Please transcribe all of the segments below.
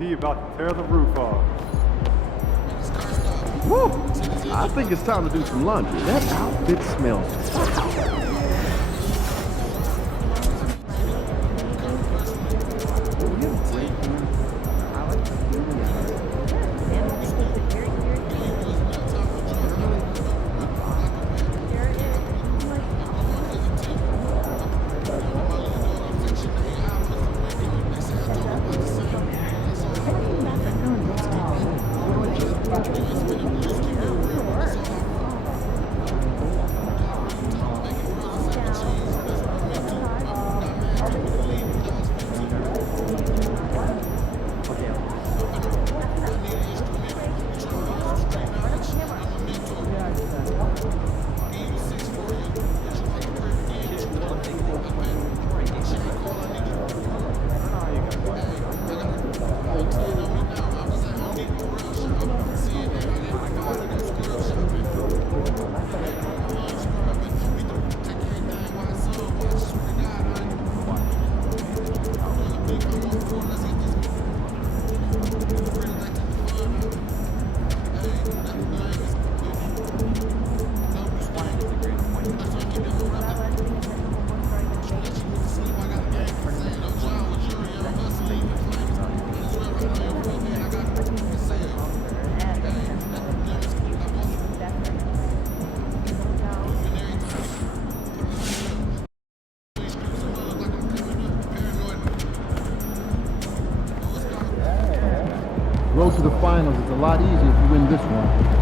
MP about to tear the roof off. Woo! I think it's time to do some laundry. That outfit smells foul. Road to the finals is a lot easier if you win this one.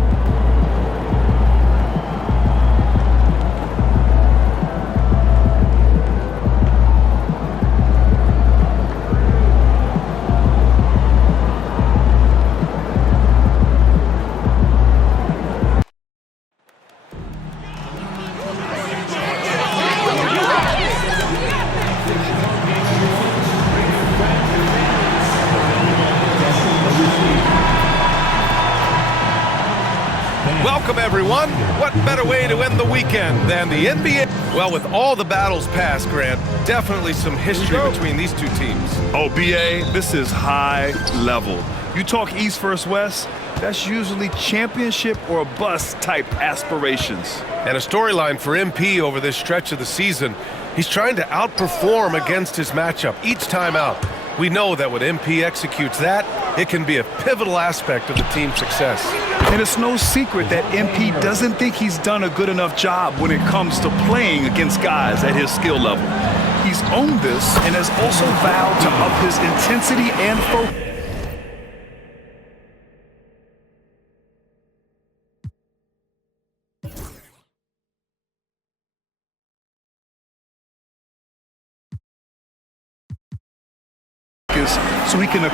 Welcome, everyone. What better way to end the weekend than the NBA? Well, with all the battles past, Grant, definitely some history between these two teams. Oh, BA, this is high level. You talk East versus West, that's usually championship or bust type aspirations. And a storyline for MP over this stretch of the season. He's trying to outperform against his matchup each time out. We know that when MP executes that, it can be a pivotal aspect of the team's success. And it's no secret that MP doesn't think he's done a good enough job when it comes to playing against guys at his skill level. He's owned this and has also vowed to up his intensity and focus. So he can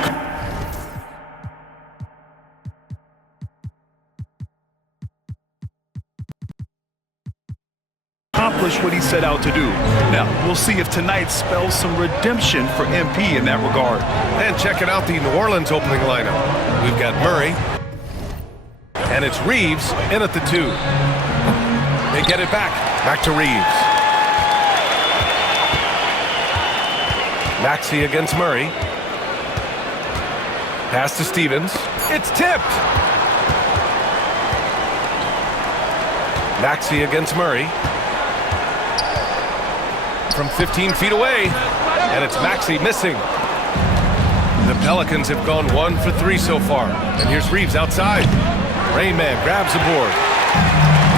accomplish what he set out to do. Now, we'll see if tonight spells some redemption for MP in that regard. And checking out the New Orleans opening lineup. We've got Murray. And it's Reeves in at the 2. They get it back. Back to Reeves. Maxey against Murray. Pass to Stevens. It's tipped. Maxey against Murray. From 15 feet away. And it's Maxey missing. The Pelicans have gone 1 for 3 so far. And here's Reeves outside. Rain Man grabs the board.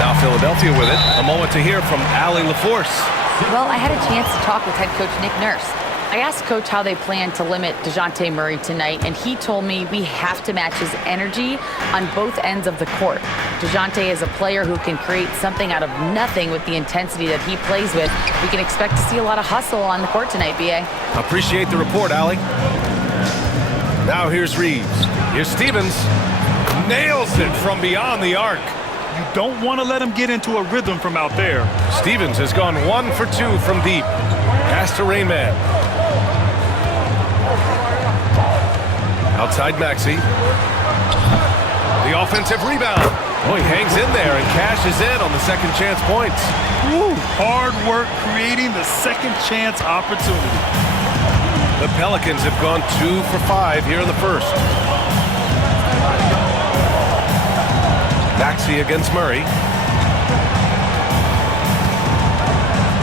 Now Philadelphia with it. A moment to hear from Allie LaForce. Well, I had a chance to talk with head coach Nick Nurse. I asked Coach how they plan to limit DeJounte Murray tonight, and he told me we have to match his energy on both ends of the court. DeJounte is a player who can create something out of nothing with the intensity that he plays with. We can expect to see a lot of hustle on the court tonight, B.A. Appreciate the report, Allie. Now here's Reeves. Here's Stevens. Nails it from beyond the arc. You don't want to let him get into a rhythm from out there. Stevens has gone 1 for 2 from deep. Pass to Rain Man. Outside Maxey. The offensive rebound. Oh, he hangs in there and cashes in on the second chance points. Woo, hard work creating the second chance opportunity. The Pelicans have gone 2 for 5 here in the first. Maxey against Murray.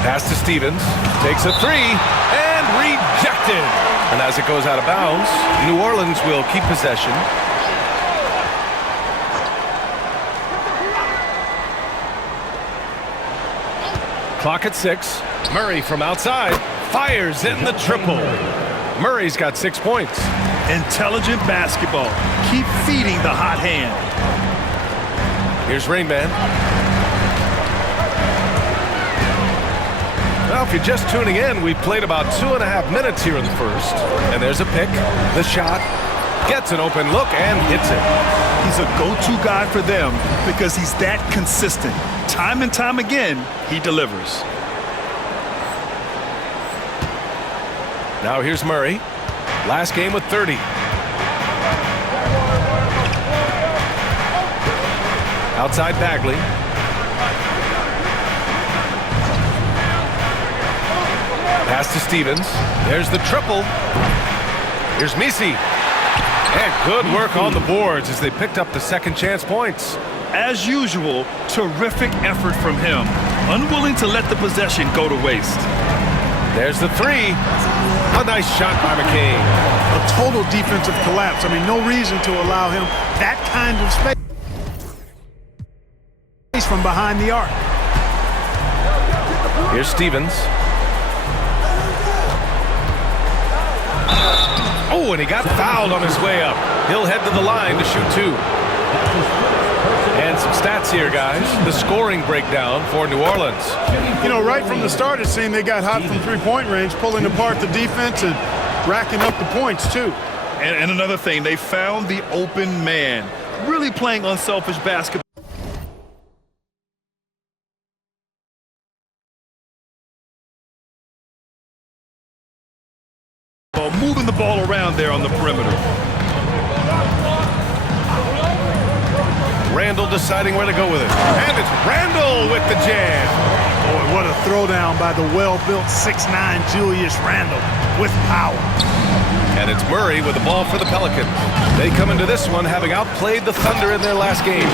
Pass to Stevens. Takes a three and rejected. And as it goes out of bounds, New Orleans will keep possession. Clock at 6. Murray from outside fires in the triple. Murray's got 6 points. Intelligent basketball. Keep feeding the hot hand. Here's Rain Man. Well, if you're just tuning in, we've played about 2.5 minutes here in the first. And there's a pick. The shot. Gets an open look and hits it. He's a go-to guy for them because he's that consistent. Time and time again, he delivers. Now here's Murray. Last game with 30. Outside Bagley. Pass to Stevens. There's the triple. Here's Messi. And good work on the boards as they picked up the second chance points. As usual, terrific effort from him. Unwilling to let the possession go to waste. There's the three. A nice shot by McCain. A total defensive collapse. I mean, no reason to allow him that kind of space from behind the arc. Here's Stevens. Oh, and he got fouled on his way up. He'll head to the line to shoot 2. And some stats here, guys. The scoring breakdown for New Orleans. You know, right from the start, it seemed they got hot from three-point range, pulling apart the defense and racking up the points, too. And another thing, they found the open man. Really playing unselfish basketball. Moving the ball around there on the perimeter. Randall deciding where to go with it. And it's Randall with the jam. Boy, what a throwdown by the well-built 6'9" Julius Randle with power. And it's Murray with the ball for the Pelicans. They come into this one having outplayed the Thunder in their last game.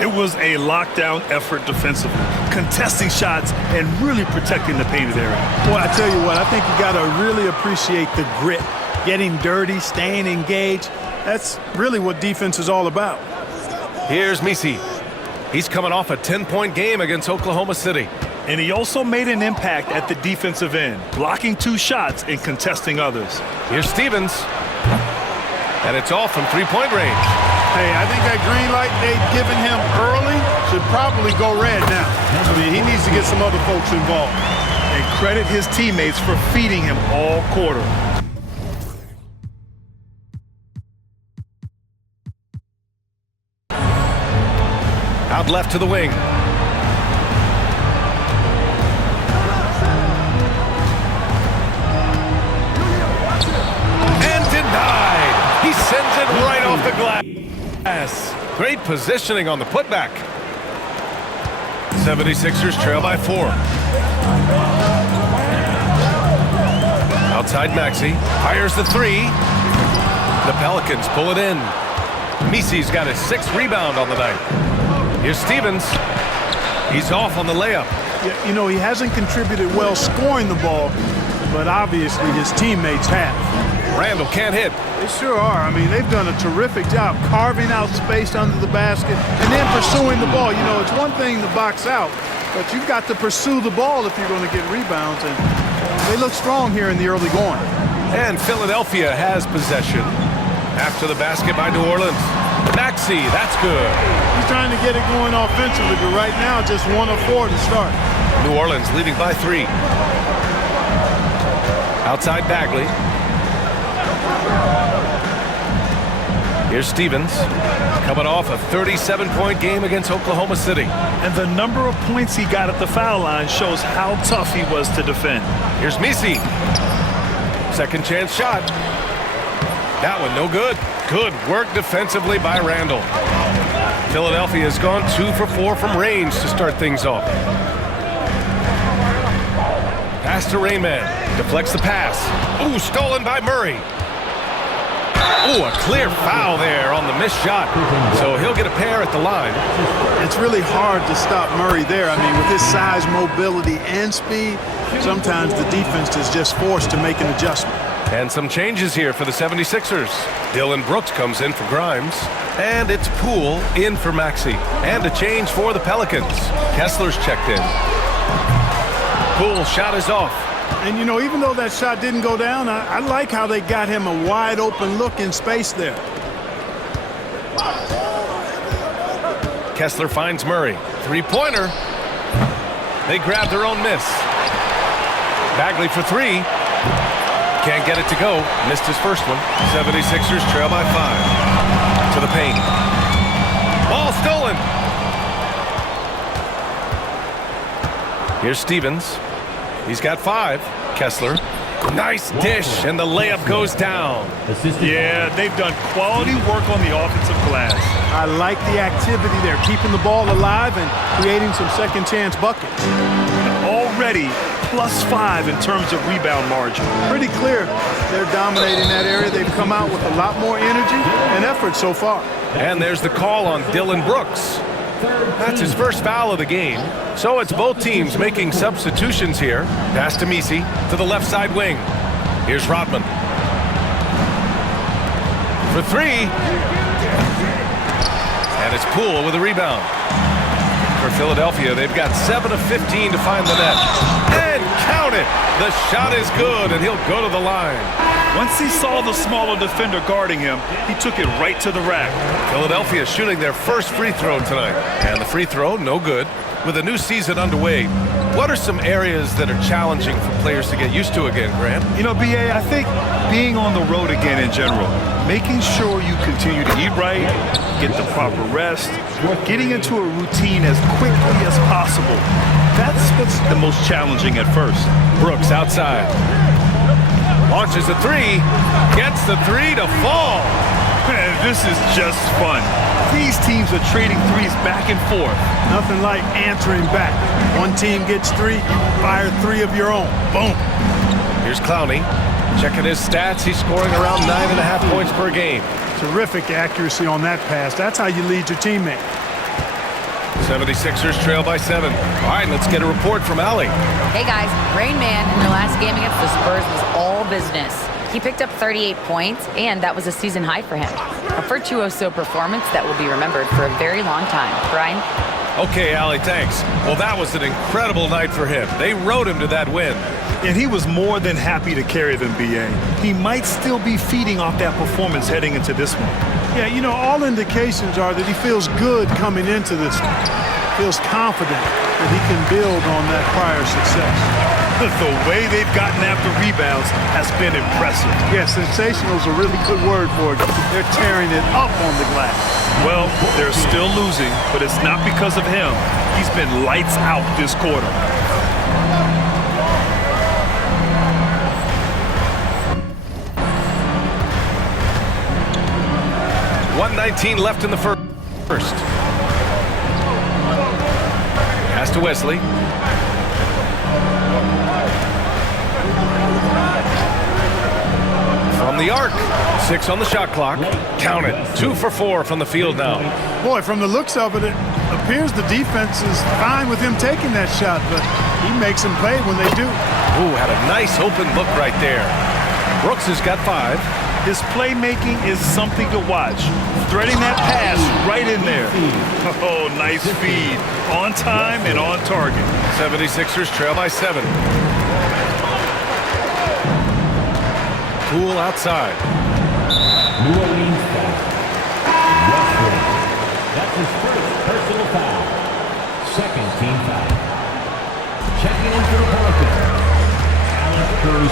It was a lockdown effort defensively, contesting shots and really protecting the painted area. Boy, I tell you what, I think you got to really appreciate the grit, getting dirty, staying engaged. That's really what defense is all about. Here's Messi. He's coming off a 10-point game against Oklahoma City. And he also made an impact at the defensive end, blocking 2 shots and contesting others. Here's Stevens. And it's off from 3-point range. Hey, I think that green light they've given him early should probably go red now. I mean, he needs to get some other folks involved. And credit his teammates for feeding him all quarter. Out left to the wing. And denied. He sends it right off the glass. Great positioning on the putback. 76ers trail by 4. Outside Maxey. Fires the 3. The Pelicans pull it in. Messi's got his 6th rebound on the night. Here's Stevens. He's off on the layup. Yeah, you know, he hasn't contributed well scoring the ball, but obviously his teammates have. Randall can't hit. They sure are. I mean, they've done a terrific job carving out space under the basket and then pursuing the ball. You know, it's one thing to box out, but you've got to pursue the ball if you're going to get rebounds, and they look strong here in the early going. And Philadelphia has possession after the basket by New Orleans. Maxey, that's good. He's trying to get it going offensively, but right now just 1 of 4 to start. New Orleans leading by 3. Outside Bagley. Here's Stevens, coming off a 37-point game against Oklahoma City. And the number of points he got at the foul line shows how tough he was to defend. Here's Messi. Second chance shot. That one no good. Good work defensively by Randall. Philadelphia has gone 2 for 4 from range to start things off. Pass to Rain Man. Deflects the pass. Ooh, stolen by Murray. Ooh, a clear foul there on the missed shot. So he'll get a pair at the line. It's really hard to stop Murray there. I mean, with his size, mobility, and speed, sometimes the defense is just forced to make an adjustment. And some changes here for the 76ers. Dylan Brooks comes in for Grimes. And it's Poole in for Maxey. And a change for the Pelicans. Kessler's checked in. Poole's shot is off. And, you know, even though that shot didn't go down, I like how they got him a wide open look in space there. Kessler finds Murray. Three-pointer. They grab their own miss. Bagley for three. Can't get it to go. Missed his first one. 76ers trail by 5. To the paint. Ball stolen. Here's Stevens. He's got 5. Kessler. Nice dish, and the layup goes down. Yeah, they've done quality work on the offensive glass. I like the activity there, keeping the ball alive and creating some second chance buckets. Already +5 in terms of rebound margin. Pretty clear they're dominating that area. They've come out with a lot more energy and effort so far. And there's the call on Dylan Brooks. That's his first foul of the game. So it's both teams making substitutions here. Pass to Messi to the left side wing. Here's Rodman. For three. And it's Poole with a rebound. For Philadelphia, they've got 7 of 15 to find the net. And count it! The shot is good, and he'll go to the line. Once he saw the smaller defender guarding him, he took it right to the rack. Philadelphia shooting their first free throw tonight. And the free throw, no good. With a new season underway, what are some areas that are challenging for players to get used to again, Grant? You know, B.A., I think being on the road again in general, making sure you continue to eat right, get the proper rest, getting into a routine as quickly as possible. That's what's the most challenging at first. Brooks outside. Launches a three. Gets the three to fall. Man, this is just fun. These teams are trading threes back and forth. Nothing like answering back. One team gets 3, you fire 3 of your own. Boom. Here's Clowney. Checking his stats. He's scoring around 9.5 points per game. Terrific accuracy on that pass. That's how you lead your teammate. 76ers trail by 7. All right, let's get a report from Allie. Hey guys, Rain Man in their last game against the Spurs was all business. He picked up 38 points, and that was a season high for him. A virtuoso performance that will be remembered for a very long time. Brian? Okay, Allie, thanks. Well, that was an incredible night for him. They rode him to that win. And he was more than happy to carry them, B.A. He might still be feeding off that performance heading into this one. Yeah, you know, all indications are that he feels good coming into this one. Feels confident that he can build on that prior success. The way they've gotten after rebounds has been impressive. Yeah, sensational is a really good word for it. They're tearing it up on the glass. Well, they're still losing, but it's not because of him. He's been lights out this quarter. .119 left in the first. Pass to Wesley. From the arc. 6 on the shot clock. Count it. 2 for 4 from the field now. Boy, from the looks of it, it appears the defense is fine with him taking that shot, but he makes them pay when they do. Ooh, had a nice open look right there. Brooks has got 5. His playmaking is something to watch. Threading that pass right in there. Oh, nice feed. On time and on target. 76ers trail by 7. Poole outside. New Orleans foul. Westbrook. That's his first personal foul. Second team foul. Checking in for the Pelicans.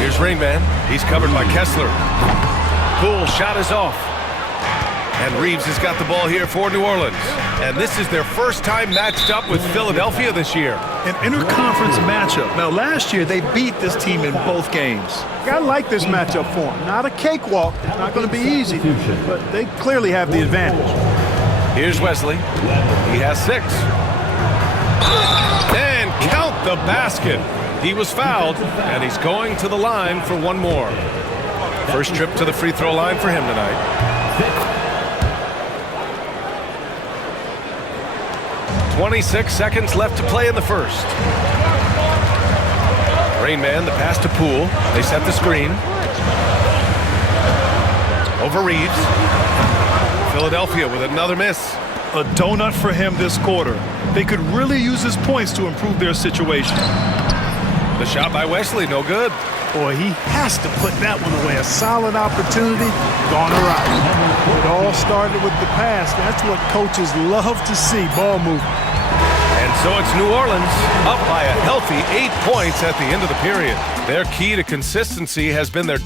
Here's Rain Man. He's covered by Kessler. Poole shot is off. And Reeves has got the ball here for New Orleans. And this is their first time matched up with Philadelphia this year. An interconference matchup. Now, last year, they beat this team in both games. I like this matchup for him. Not a cakewalk. It's not going to be easy, but they clearly have the advantage. Here's Wesley. He has 6. And count the basket. He was fouled, and he's going to the line for one more. First trip to the free throw line for him tonight. 26 seconds left to play in the first. Rain Man, the pass to Poole. They set the screen. Over Reeves. Philadelphia with another miss. A donut for him this quarter. They could really use his points to improve their situation. The shot by Wesley, no good. Boy, he has to put that one away. A solid opportunity, gone awry. It all started with the pass. That's what coaches love to see, ball movement. And so it's New Orleans up by a healthy 8 points at the end of the period. Their key to consistency has been their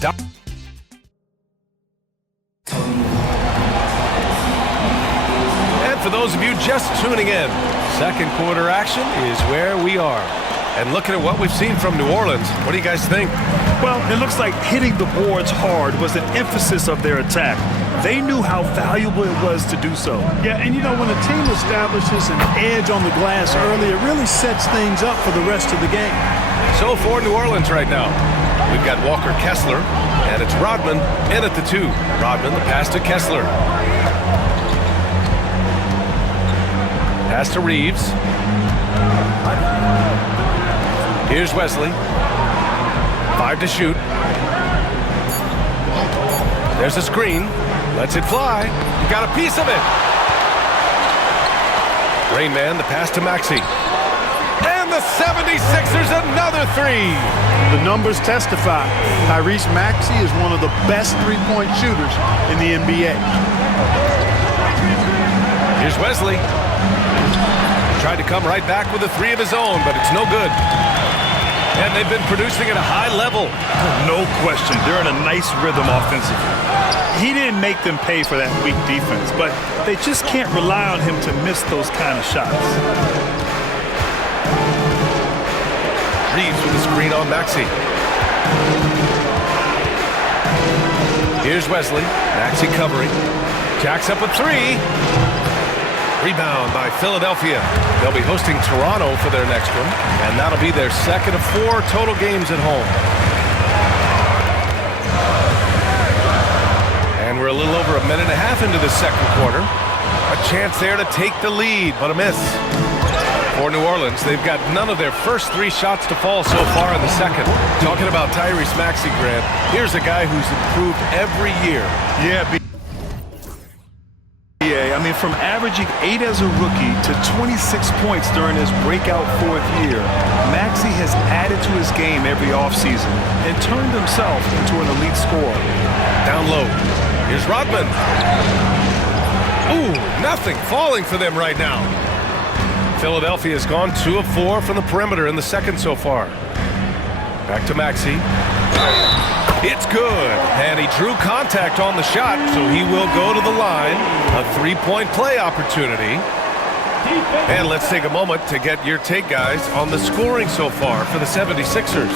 And for those of you just tuning in, second quarter action is where we are. And looking at what we've seen from New Orleans, what do you guys think? Well, it looks like hitting the boards hard was an emphasis of their attack. They knew how valuable it was to do so. Yeah, and you know, when a team establishes an edge on the glass early, it really sets things up for the rest of the game. So for New Orleans right now, we've got Walker Kessler, and it's Rodman in at the 2. Rodman, the pass to Kessler. Pass to Reeves. Here's Wesley. 5 to shoot. There's a screen. Lets it fly. You got a piece of it. Rain Man, the pass to Maxey. And the 76ers another 3. The numbers testify. Tyrese Maxey is one of the best three-point shooters in the NBA. Here's Wesley. Tried to come right back with a 3 of his own, but it's no good. And they've been producing at a high level. No question. They're in a nice rhythm offensively. He didn't make them pay for that weak defense, but they just can't rely on him to miss those kind of shots. Reeves with the screen on Maxey. Here's Wesley. Maxey covering. Jacks up a 3. Rebound by Philadelphia. They'll be hosting Toronto for their next one, and that'll be their second of 4 total games at home. And we're a little over a minute and a half into the second quarter. A chance there to take the lead, but a miss. For New Orleans, they've got none of their first 3 shots to fall so far in the second. Talking about Tyrese Maxey, Grant, here's a guy who's improved every year. Yeah, I mean, from averaging 8 as a rookie to 26 points during his breakout 4th year, Maxey has added to his game every offseason and turned himself into an elite scorer. Down low. Here's Rodman. Ooh, nothing falling for them right now. Philadelphia has gone 2 of 4 from the perimeter in the second so far. Back to Maxey. It's good, and he drew contact on the shot, so he will go to the line. A 3-point play opportunity. And let's take a moment to get your take, guys, on the scoring so far for the 76ers.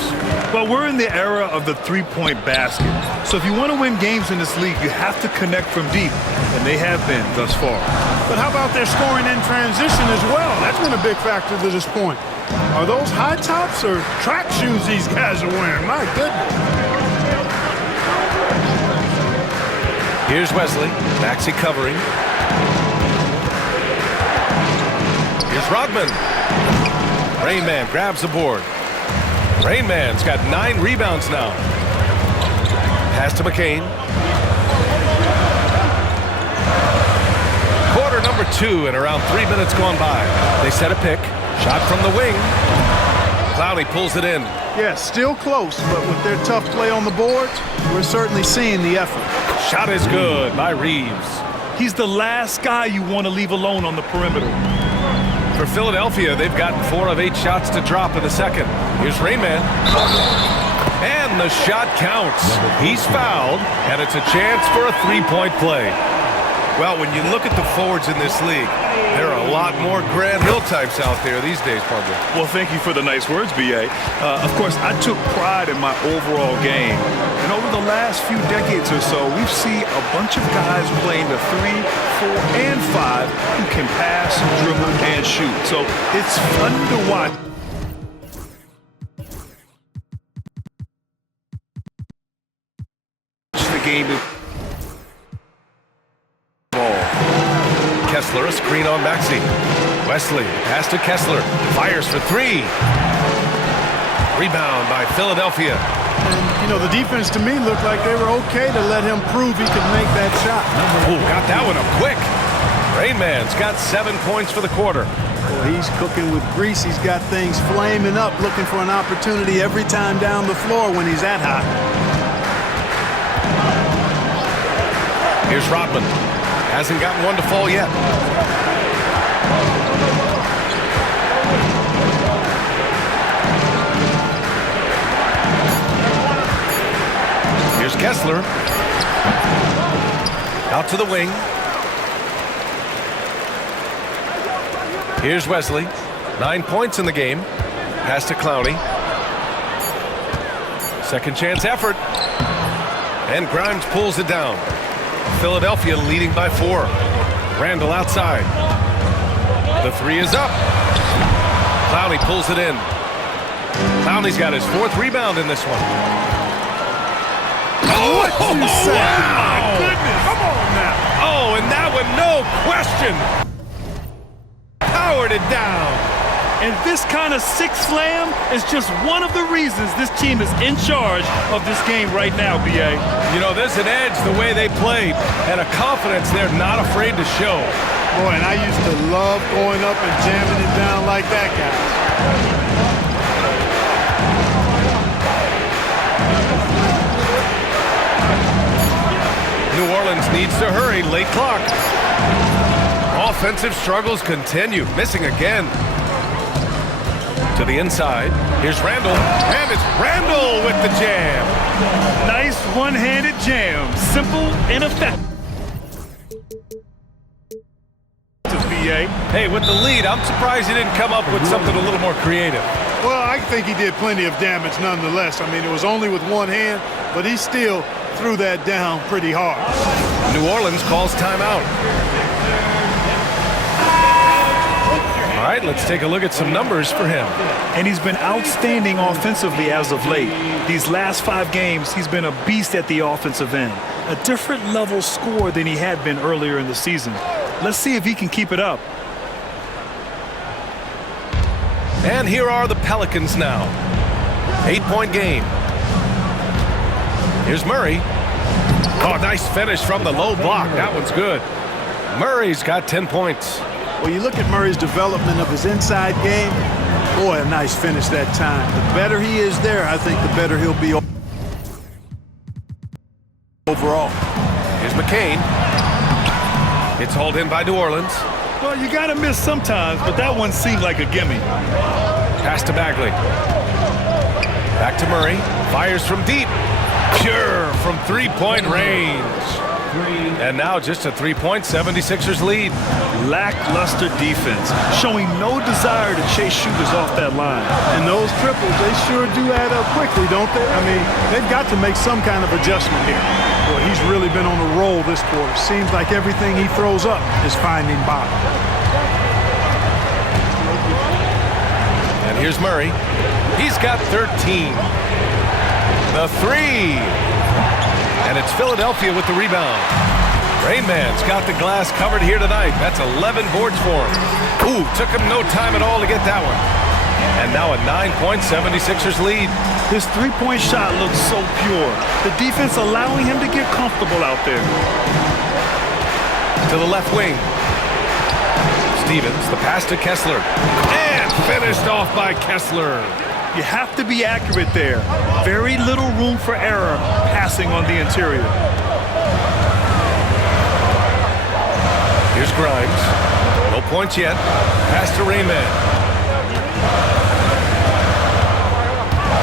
Well, we're in the era of the 3-point basket. So if you want to win games in this league, you have to connect from deep, and they have been thus far. But how about their scoring in transition as well? That's been a big factor to this point. Are those high tops or track shoes these guys are wearing? My goodness. Here's Wesley. Maxey covering. Here's Rodman. Rain Man grabs the board. Rain Man's got 9 rebounds now. Pass to McCain. Quarter number 2 and around 3 minutes gone by. They set a pick. Shot from the wing. Clowney pulls it in. Yeah, still close, but with their tough play on the boards, we're certainly seeing the effort. Shot is good by Reeves. He's the last guy you want to leave alone on the perimeter. For Philadelphia, they've gotten 4 of 8 shots to drop in the second. Here's Rain Man. And the shot counts. He's fouled, and it's a chance for a 3-point play. Well, when you look at the forwards in this league, there are a lot more Grant Hill types out there these days, Parker. Well, thank you for the nice words, B.A. Of course, I took pride in my overall game. And over the last few decades or so, we've seen a bunch of guys playing the 3, 4, and 5 who can pass, dribble, and shoot. So it's fun to watch. game. Kessler, a screen on Maxey. Wesley, pass to Kessler. Fires for three. Rebound by Philadelphia. And, you know, the defense to me looked like they were okay to let him prove he could make that shot. Ooh, got that one up quick. Rain Man's got 7 points for the quarter. Well, he's cooking with grease. He's got things flaming up, looking for an opportunity every time down the floor when he's that hot. Here's Rodman. Hasn't gotten one to fall yet. Here's Kessler. Out to the wing. Here's Wesley. 9 points in the game. Pass to Clowney. Second chance effort. And Grimes pulls it down. Philadelphia leading by 4. Randall outside. The three is up. Clowney pulls it in. Clowney's got his 4th rebound in this one. Oh, What you say? wow. My goodness. Come on now. Oh, and that one, no question. Powered it down. And this kind of six slam is just one of the reasons this team is in charge of this game right now, B.A. You know, there's an edge the way they played and a confidence they're not afraid to show. Boy, and I used to love going up and jamming it down like that, guys. New Orleans needs to hurry, late clock. Offensive struggles continue, missing again. To the inside, here's Randall, and it's Randall with the jam. Nice one-handed jam. Simple and effective. B.A. Hey, with the lead, I'm surprised he didn't come up with something a little more creative. Well, I think he did plenty of damage nonetheless. I mean, it was only with one hand, but he still threw that down pretty hard. New Orleans calls timeout. All right, let's take a look at some numbers for him. And he's been outstanding offensively as of late. These last 5 games, he's been a beast at the offensive end. A different level scorer than he had been earlier in the season. Let's see if he can keep it up. And here are the Pelicans now. 8-point game. Here's Murray. Oh, nice finish from the low block. That one's good. Murray's got 10 points. Well, you look at Murray's development of his inside game. Boy, a nice finish that time. The better he is there, I think the better he'll be overall. Here's McCain. It's hauled in by New Orleans. Well, you got to miss sometimes, but that one seemed like a gimme. Pass to Bagley. Back to Murray. Fires from deep. Pure from three-point range. And now just a 3-point 76ers lead. Lackluster defense, showing no desire to chase shooters off that line. And those triples, they sure do add up quickly, don't they? I mean, they've got to make some kind of adjustment here. Boy, he's really been on a roll this quarter. Seems like everything he throws up is finding bottom. And here's Murray. He's got 13. The three. And it's Philadelphia with the rebound. Rain Man's got the glass covered here tonight. That's 11 boards for him. Ooh, took him no time at all to get that one. And now a 9-point 76ers lead. His three-point shot looks so pure. The defense allowing him to get comfortable out there. To the left wing. Stevens, the pass to Kessler. And finished off by Kessler. You have to be accurate there. Very little room for error passing on the interior. Here's Grimes. No points yet. Pass to Raymond.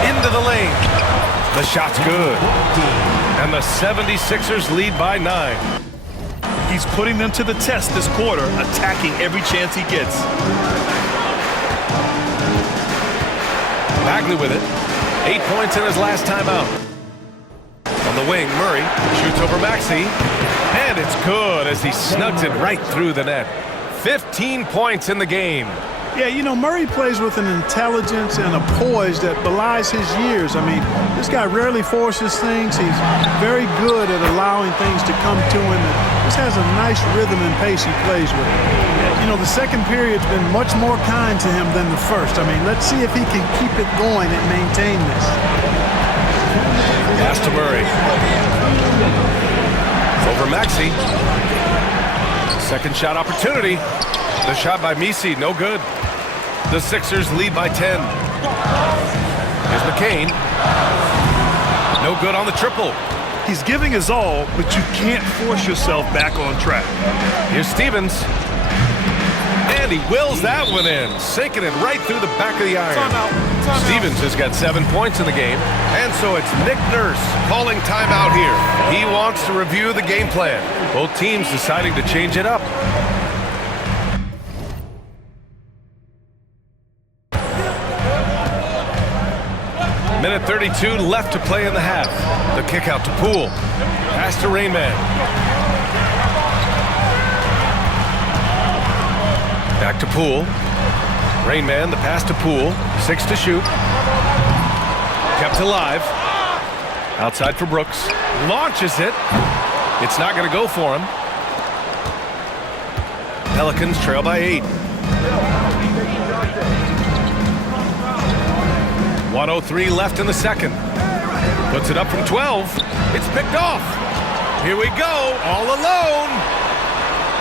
Into the lane. The shot's good. And the 76ers lead by 9. He's putting them to the test this quarter, attacking every chance he gets. Bagley with it. 8 points in his last time out. On the wing, Murray shoots over Maxey. And it's good as he snugs it right through the net. 15 points in the game. Yeah, you know, Murray plays with an intelligence and a poise that belies his years. I mean, this guy rarely forces things. He's very good at allowing things to come to him. And just has a nice rhythm and pace he plays with. You know, the second period's been much more kind to him than the first. I mean, let's see if he can keep it going and maintain this. Pass to Murray. Over Maxey. Second shot opportunity. The shot by Messi, no good. The Sixers lead by 10. Here's McCain. No good on the triple. He's giving his all, but you can't force yourself back on track. Here's Stevens. And he wills that one in, sinking it right through the back of the iron. Stevens has got 7 points in the game, and so it's Nick Nurse calling timeout here. He wants to review the game plan. Both teams deciding to change it up. Minute 32 left to play in the half. The kick out to Poole. Pass to Rainman. Back to Poole. Rainman, the pass to Poole. 6 to shoot. Kept alive. Outside for Brooks. Launches it. It's not going to go for him. Pelicans trail by 8. 1:03 left in the second. Puts it up from 12. It's picked off. Here we go, all alone.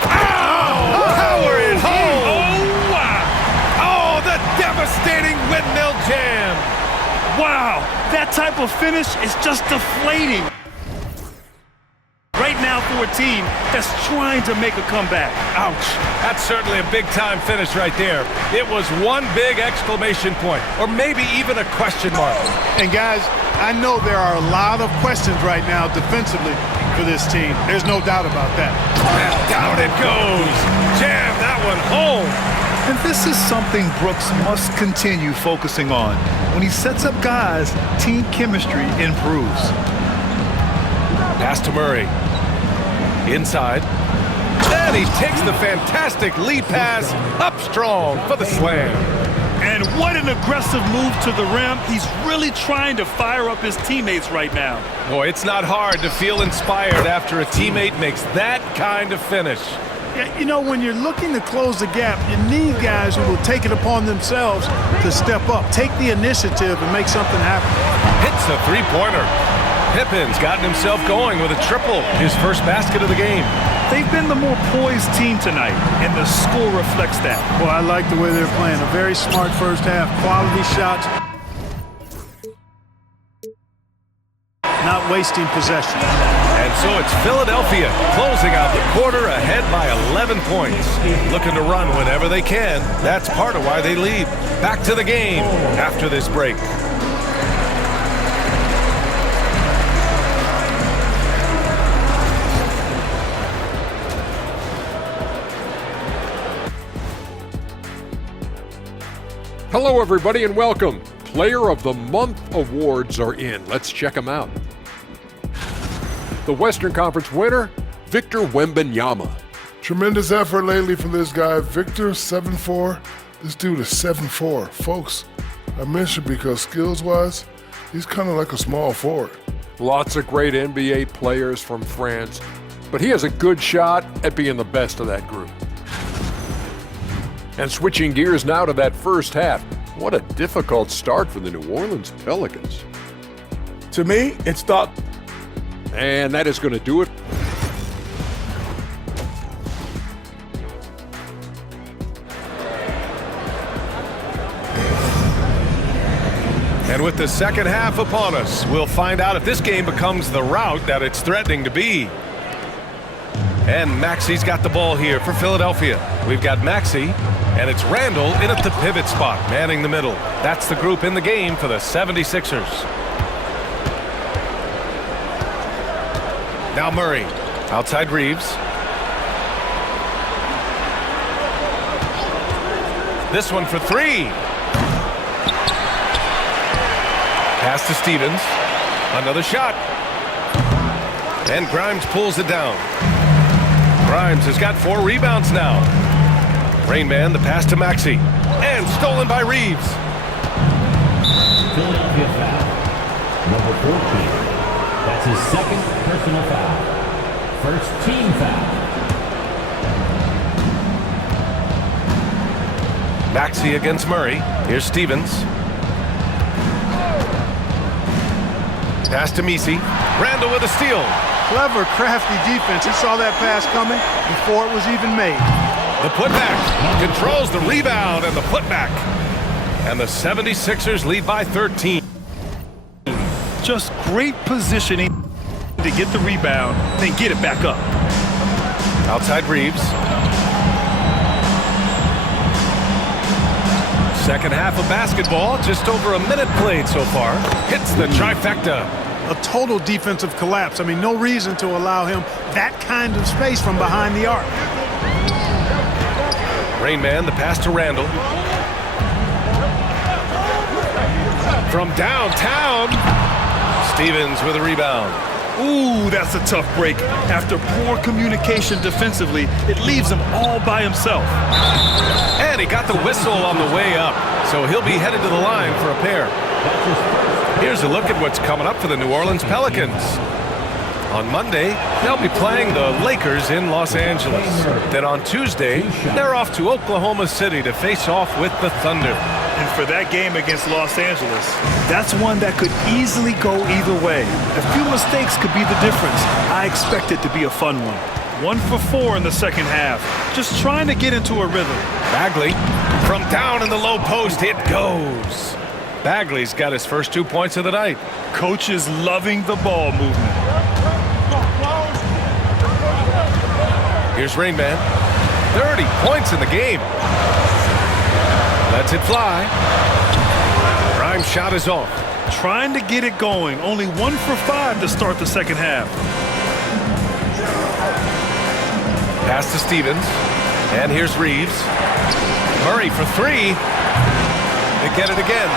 Oh! Power it home! Oh, wow! Oh, the devastating windmill jam! Wow! That type of finish is just deflating. Right now for a team that's trying to make a comeback. Ouch. That's certainly a big-time finish right there. It was one big exclamation point, or maybe even a question mark. And guys, I know there are a lot of questions right now defensively for this team. There's no doubt about that. And down it goes. Jam that one home. And this is something Brooks must continue focusing on. When he sets up guys, team chemistry improves. Pass to Murray. Inside. And he takes the fantastic lead pass up strong for the slam. And what an aggressive move to the rim. He's really trying to fire up his teammates right now. Boy, it's not hard to feel inspired after a teammate makes that kind of finish. Yeah, you know, when you're looking to close the gap, you need guys who will take it upon themselves to step up, take the initiative, and make something happen. Hits the three-pointer. Pippin's gotten himself going with a triple, his first basket of the game. They've been the more poised team tonight, and the score reflects that. Well, I like the way they're playing. A very smart first half, quality shots. Not wasting possession. And so it's Philadelphia closing out the quarter ahead by 11 points. Looking to run whenever they can. That's part of why they lead. Back to the game after this break. Hello, everybody, and welcome. Player of the Month awards are in. Let's check them out. The Western Conference winner, Victor Wembanyama. Tremendous effort lately from this guy, Victor, 7'4". This dude is 7'4". Folks, I mentioned because skills-wise, he's kind of like a small forward. Lots of great NBA players from France, but he has a good shot at being the best of that group. And switching gears now to that first half. What a difficult start for the New Orleans Pelicans. To me, it's the... And that is going to do it. And with the second half upon us, we'll find out if this game becomes the rout that it's threatening to be. And Maxey's got the ball here for Philadelphia. We've got Maxey, and it's Randall in at the pivot spot, manning the middle. That's the group in the game for the 76ers. Now Murray, outside Reeves. This one for three. Pass to Stevens. Another shot. And Grimes pulls it down. Grimes has got 4 rebounds now. Rainman, the pass to Maxey. And stolen by Reeves. Philadelphia foul. Number 14. That's his second personal foul. First team foul. Maxey against Murray. Here's Stevens. Pass to Messi. Randall with a steal. Clever, crafty defense. He saw that pass coming before it was even made. The putback controls the rebound and the putback. And the 76ers lead by 13. Just great positioning to get the rebound, then get it back up. Outside Reeves. Second half of basketball, just over a minute played so far. Hits the trifecta. A total defensive collapse. I mean, no reason to allow him that kind of space from behind the arc. Rain Man, the pass to Randall. From downtown, Stevens with a rebound. Ooh, that's a tough break. After poor communication defensively, it leaves him all by himself. And he got the whistle on the way up, so he'll be headed to the line for a pair. Here's a look at what's coming up for the New Orleans Pelicans. On Monday, they'll be playing the Lakers in Los Angeles. Then on Tuesday, they're off to Oklahoma City to face off with the Thunder. And for that game against Los Angeles, that's one that could easily go either way. A few mistakes could be the difference. I expect it to be a fun one. 1 for 4 in the second half. Just trying to get into a rhythm. Bagley, from down in the low post, it goes. Bagley's got his first 2 points of the night. Coach is loving the ball movement. Here's Rain Man. 30 points in the game. Lets it fly. Grimes' shot is off. Trying to get it going. Only 1 for 5 to start the second half. Pass to Stevens. And here's Reeves. Murray for 3. They get it again.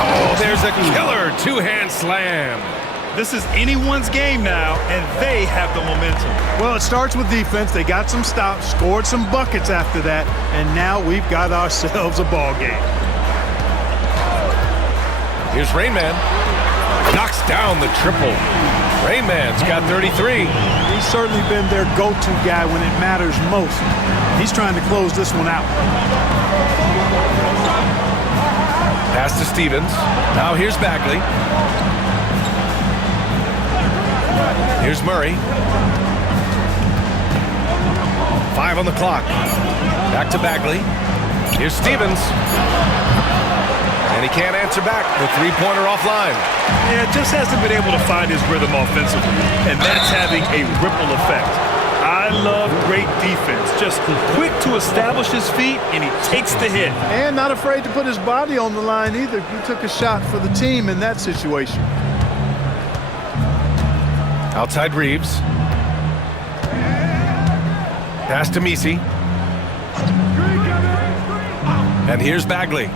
Oh, there's a killer two-hand slam. This is anyone's game now, and they have the momentum. Well, it starts with defense. They got some stops, scored some buckets after that, and now we've got ourselves a ball game. Here's Rain Man. Knocks down the triple. Rain Man's got 33. He's certainly been their go-to guy when it matters most. He's trying to close this one out. Pass to Stevens. Now here's Bagley. Here's Murray. 5 on the clock. Back to Bagley. Here's Stevens. And he can't answer back. The three-pointer offline. Yeah, just hasn't been able to find his rhythm offensively, and that's having a ripple effect. I love great defense. Just quick to establish his feet, and he takes the hit. And not afraid to put his body on the line either. He took a shot for the team in that situation. Outside Reeves. Pass to Messi. And here's Bagley.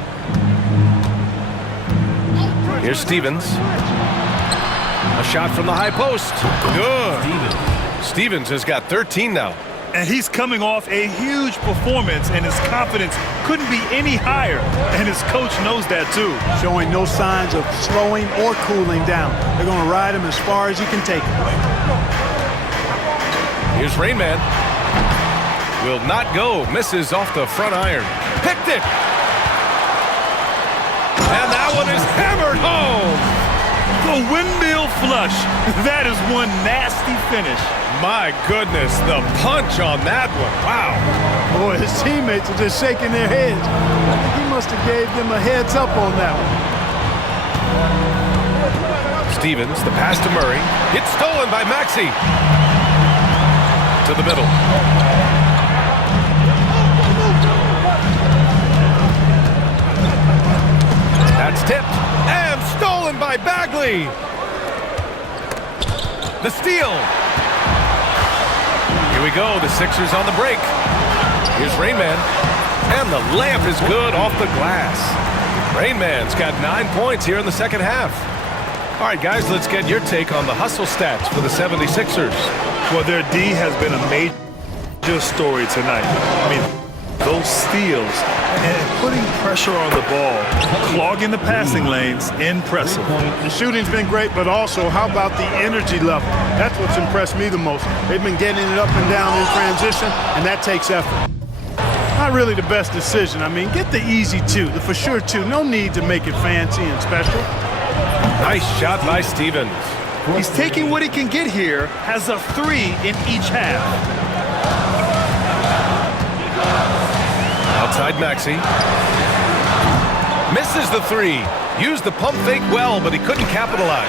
Here's Stevens. A shot from the high post. Good. Stevens has got 13 now. And he's coming off a huge performance, and his confidence couldn't be any higher. And his coach knows that, too. Showing no signs of slowing or cooling down. They're going to ride him as far as he can take him. Here's Rain Man. Will not go. Misses off the front iron. Picked it. And that one is hammered home. The windmill flush. That is one nasty finish. My goodness, the punch on that one. Wow. Boy, his teammates are just shaking their heads. I think he must have gave them a heads up on that one. Stevens, the pass to Murray. It's stolen by Maxey. To the middle. That's tipped and stolen by Bagley. The steal. Here we go, the Sixers on the break. Here's Rain Man. And the layup is good off the glass. Rain Man's got 9 points here in the second half. All right, guys, let's get your take on the hustle stats for the 76ers. Well, their D has been a major story tonight. I mean, those steals, and putting pressure on the ball, clogging the passing lanes, impressive. The shooting's been great, but also how about the energy level? That's what's impressed me the most. They've been getting it up and down in transition, and that takes effort. Not really the best decision. I mean, get the easy two, the for sure two. No need to make it fancy and special. Nice shot by Stevens. He's taking what he can get here, has a 3 in each half. Outside Maxey. Misses the 3. Used the pump fake well, but he couldn't capitalize.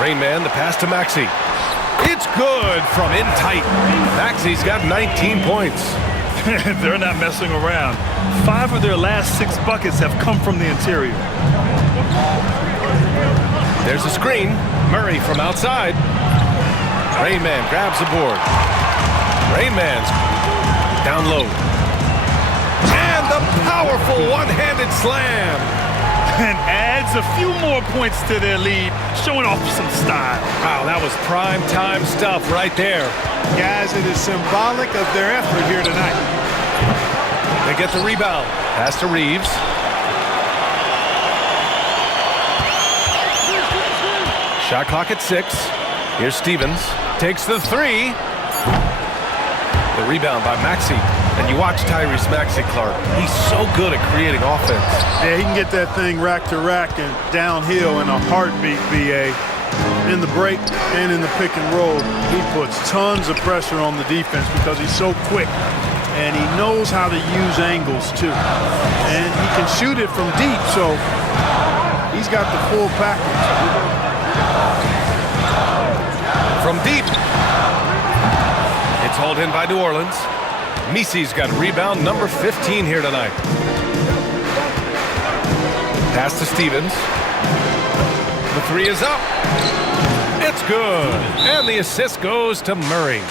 Rain Man, the pass to Maxey. It's good from in tight. Maxey's got 19 points. They're not messing around. 5 of their last 6 buckets have come from the interior. There's a screen. Murray from outside. Rain Man grabs the board. Rain Man's down low. And the powerful one-handed slam. And adds a few more points to their lead, showing off some style. Wow, that was prime time stuff right there. Guys, it is symbolic of their effort here tonight. They get the rebound. Pass to Reeves. Shot clock at 6. Here's Stevens. Takes the 3. The rebound by Maxey. And you watch Tyrese Maxey, Clark. He's so good at creating offense. Yeah, he can get that thing rack to rack and downhill in a heartbeat, BA. In the break and in the pick and roll, he puts tons of pressure on the defense because he's so quick. And he knows how to use angles, too. And he can shoot it from deep, so he's got the full package. From deep. It's hauled in by New Orleans. Mesey's got rebound number 15 here tonight. Pass to Stevens. The 3 is up. It's good. And the assist goes to Murray.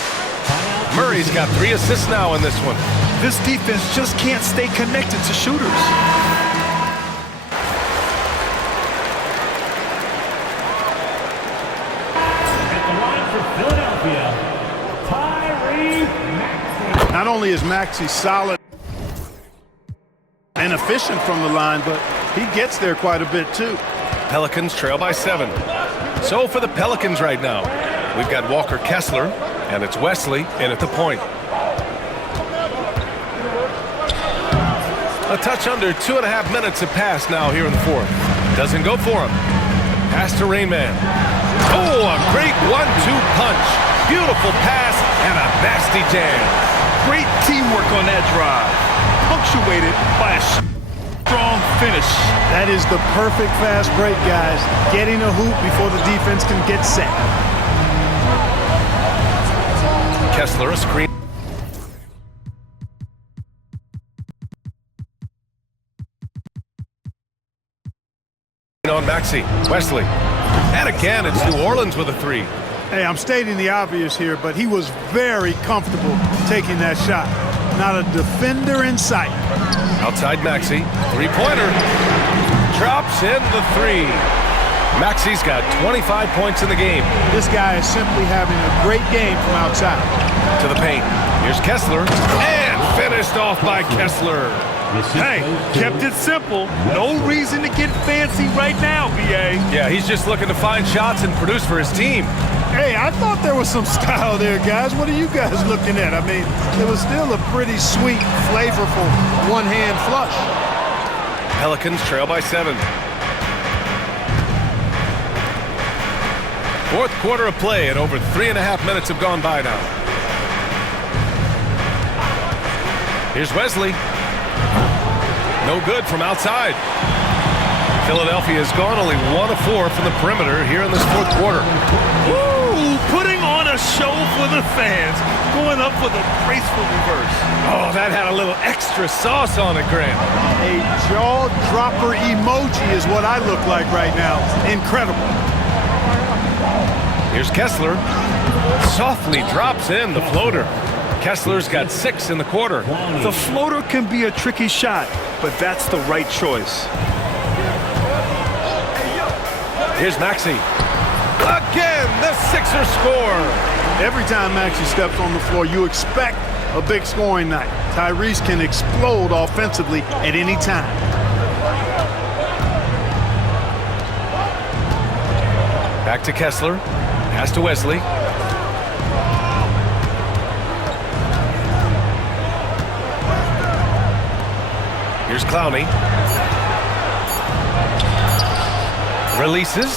Murray's got 3 assists now in this one. This defense just can't stay connected to shooters. At the line for Philadelphia, Tyrese Maxey. Not only is Maxey solid and efficient from the line, but he gets there quite a bit, too. Pelicans trail by 7. So for the Pelicans right now, we've got Walker Kessler, and it's Wesley in at the point. A touch under 2.5 minutes have passed now here in the 4th. Doesn't go for him. Pass to Rain Man. Oh, a great 1-2 punch. Beautiful pass and a nasty jam. Great teamwork on that drive, punctuated by a strong finish. That is the perfect fast break, guys. Getting a hoop before the defense can get set. Kessler, a screen. On Maxey. Wesley. And again, it's New Orleans with a 3. Hey, I'm stating the obvious here, but he was very comfortable taking that shot. Not a defender in sight. Outside Maxey. 3-pointer. Drops in the 3. Maxey's got 25 points in the game. This guy is simply having a great game from outside. To the paint. Here's Kessler. And finished off by Kessler. Hey, kept it simple. No reason to get fancy right now, BA. Yeah, he's just looking to find shots and produce for his team. Hey, I thought there was some style there, guys. What are you guys looking at? I mean, it was still a pretty sweet, flavorful one-hand flush. Pelicans trail by 7. 4th quarter of play, and over 3.5 minutes have gone by now. Here's Wesley. No good from outside. Philadelphia has gone only 1 of 4 from the perimeter here in this 4th quarter. Woo! Putting on a show for the fans. Going up with a graceful reverse. Oh, that had a little extra sauce on it, Grant. A jaw-dropper emoji is what I look like right now. Incredible. Here's Kessler. Softly drops in the floater. Kessler's got 6 in the quarter. The floater can be a tricky shot, but that's the right choice. Here's Maxey. Again, the Sixers score. Every time Maxey steps on the floor, you expect a big scoring night. Tyrese can explode offensively at any time. Back to Kessler. Pass to Wesley. Here's Clowney. Releases.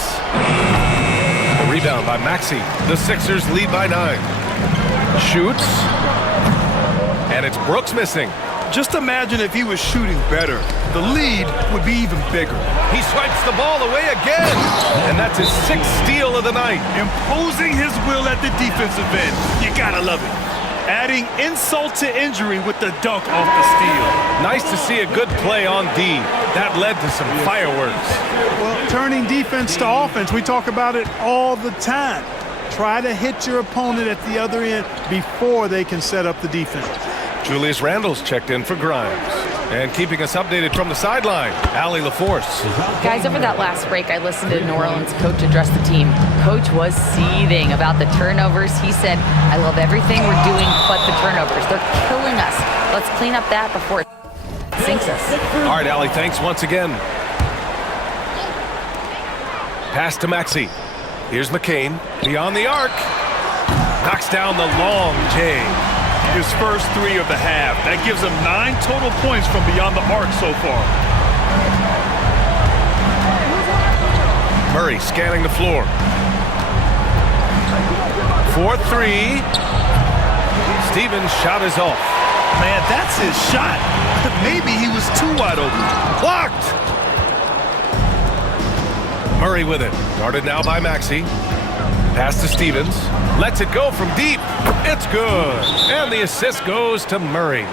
The rebound by Maxey. The Sixers lead by 9. Shoots. And it's Brooks missing. Just imagine if he was shooting better. The lead would be even bigger. He swipes the ball away again. And that's his 6th steal of the night. Imposing his will at the defensive end. You gotta love it. Adding insult to injury with the dunk off the steal. Nice to see a good play on D. That led to some fireworks. Well, turning defense to offense, we talk about it all the time. Try to hit your opponent at the other end before they can set up the defense. Julius Randle's checked in for Grimes. And keeping us updated from the sideline, Allie LaForce. Guys, over that last break, I listened to New Orleans coach address the team. Coach was seething about the turnovers. He said, I love everything we're doing but the turnovers. They're killing us. Let's clean up that before it sinks us. All right, Allie, thanks once again. Pass to Maxey. Here's McCain. Beyond the arc. Knocks down the long J. His first 3 of the half. That gives him 9 total points from beyond the arc so far. Murray scanning the floor. 4-3. Stevens' shot is off. Man, that's his shot. Maybe he was too wide open. Blocked! Murray with it. Guarded now by Maxey. Pass to Stevens. Lets it go from deep. It's good. And the assist goes to Murray.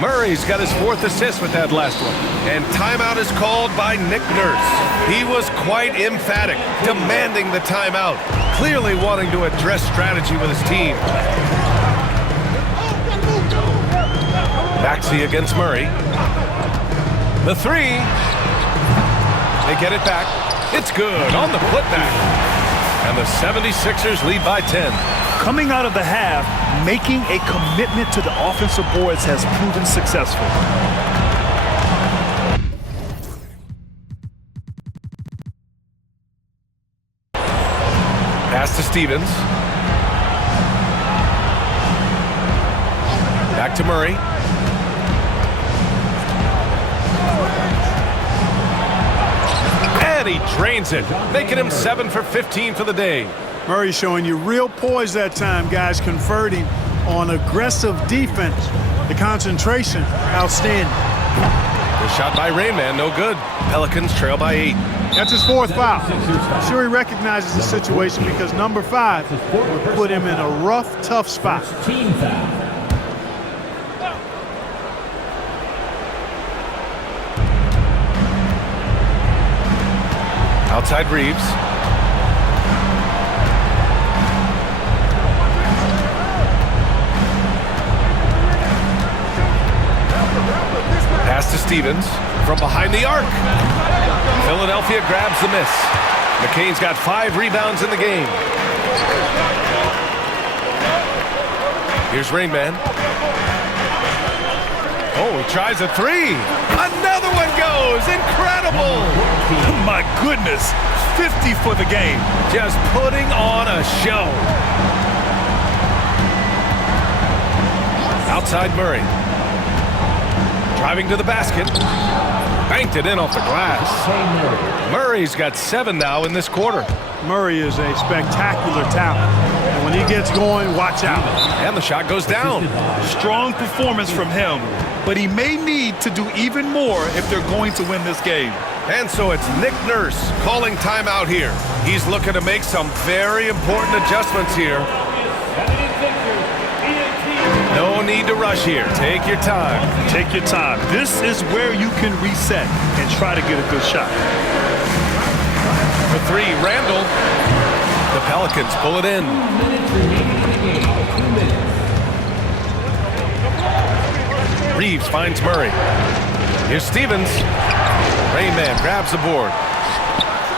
Murray's got his 4th assist with that last one. And timeout is called by Nick Nurse. He was quite emphatic, demanding the timeout, clearly wanting to address strategy with his team. Maxey against Murray. The 3. They get it back. It's good on the putback. And the 76ers lead by 10. Coming out of the half, making a commitment to the offensive boards has proven successful. Pass to Stevens. Back to Murray. And he drains it, making him 7 for 15 for the day. Murray showing you real poise that time, guys, converting on aggressive defense. The concentration, outstanding. The shot by Rainman, no good. Pelicans trail by 8. That's his 4th foul. I'm sure he recognizes the situation because number 5 would put him in a rough, tough spot. Team foul. Outside Reeves. Pass to Stevens from behind the arc. Philadelphia grabs the miss. McCain's got 5 rebounds in the game. Here's Rainman. Oh, he tries a 3. Another one goes. Incredible. My goodness, 50 for the game. Just putting on a show. Outside Murray. Driving to the basket. Banked it in off the glass. Murray's got 7 now in this quarter. Murray is a spectacular talent. And when he gets going, watch out. And the shot goes down. Strong performance from him, but he may need to do even more if they're going to win this game. And so it's Nick Nurse calling timeout here. He's looking to make some very important adjustments here. No need to rush here. Take your time. Take your time. This is where you can reset and try to get a good shot. For 3, Randle. The Pelicans pull it in. Reeves finds Murray. Here's Stevens. Rainman grabs the board.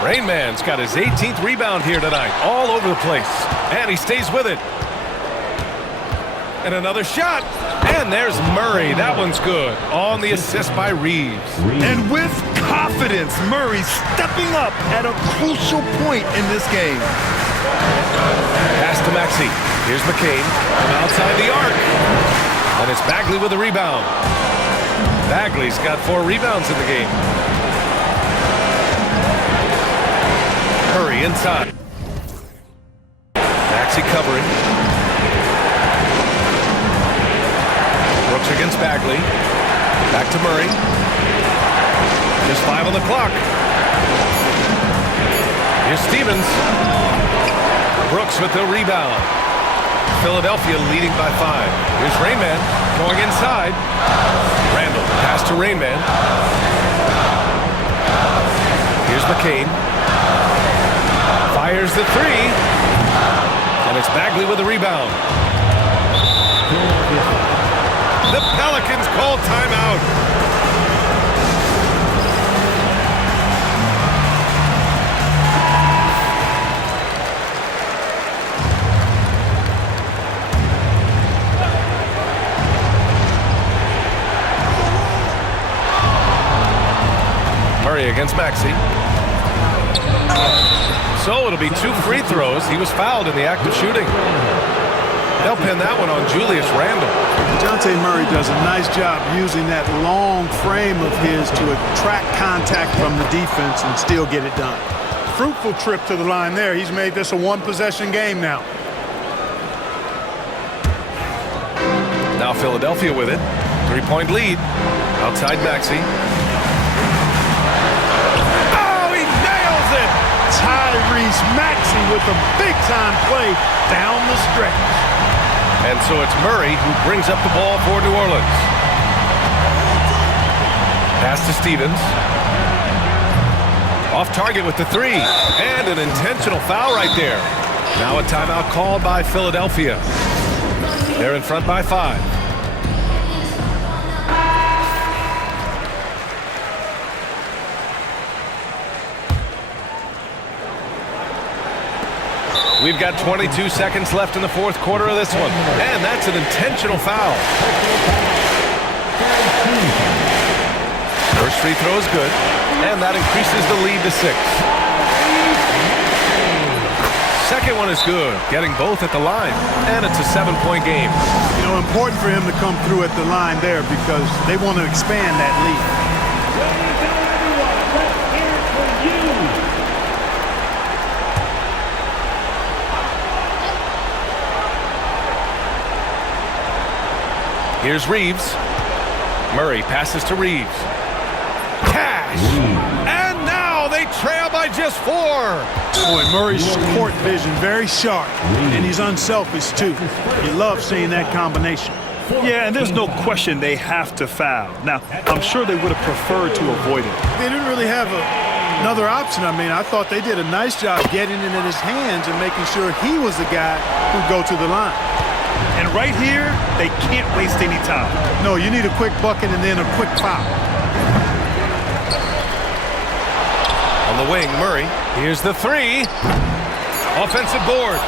Rain Man's got his 18th rebound here tonight, all over the place. And he stays with it. And another shot. And there's Murray. That one's good. On the assist by Reeves. And with confidence, Murray stepping up at a crucial point in this game. Pass to Maxey. Here's McCain from outside the arc. And it's Bagley with the rebound. Bagley's got 4 rebounds in the game. Murray inside. Maxey covering. Brooks against Bagley. Back to Murray. Just 5 on the clock. Here's Stevens. Brooks with the rebound. Philadelphia leading by 5. Here's Rainman going inside. Randall, pass to Rainman. Here's McCain. Fires the 3. And it's Bagley with the rebound. The Pelicans call timeout. Murray against Maxey. So it'll be 2 free throws. He was fouled in the act of shooting. They'll pin that one on Julius Randle. DeJounte Murray does a nice job using that long frame of his to attract contact from the defense and still get it done. Fruitful trip to the line there. He's made this a 1-possession game now. Now Philadelphia with it. 3-point lead. Outside Maxey. Oh, he nails it! Tyrese Maxey with a big-time play down the stretch. And so it's Murray who brings up the ball for New Orleans. Pass to Stevens. Off target with the 3. And an intentional foul right there. Now a timeout called by Philadelphia. They're in front by 5. We've got 22 seconds left in the 4th quarter of this one. And that's an intentional foul. First free throw is good. And that increases the lead to 6. Second one is good. Getting both at the line. And it's a 7-point game. You know, important for him to come through at the line there because they want to expand that lead. Here's Reeves. Murray passes to Reeves. Cash! And now they trail by just 4. Boy, Murray's court vision very sharp, and he's unselfish too. You love seeing that combination. Yeah, and there's no question they have to foul. Now, I'm sure they would have preferred to avoid it. They didn't really have another option. I mean, I thought they did a nice job getting it in his hands and making sure he was the guy who'd go to the line. And right here, they can't waste any time. No, you need a quick bucket and then a quick foul. On the wing, Murray. Here's the 3. Offensive board.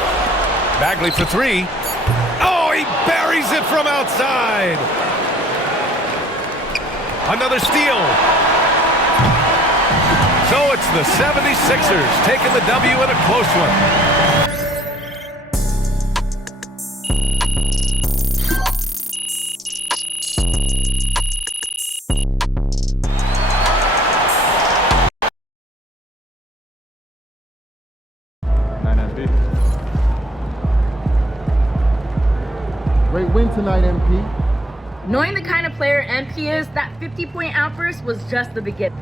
Bagley for 3. Oh, he buries it from outside. Another steal. So it's the 76ers taking the W in a close one. Great win tonight, MP. Knowing the kind of player MP is, that 50-point outburst was just the beginning.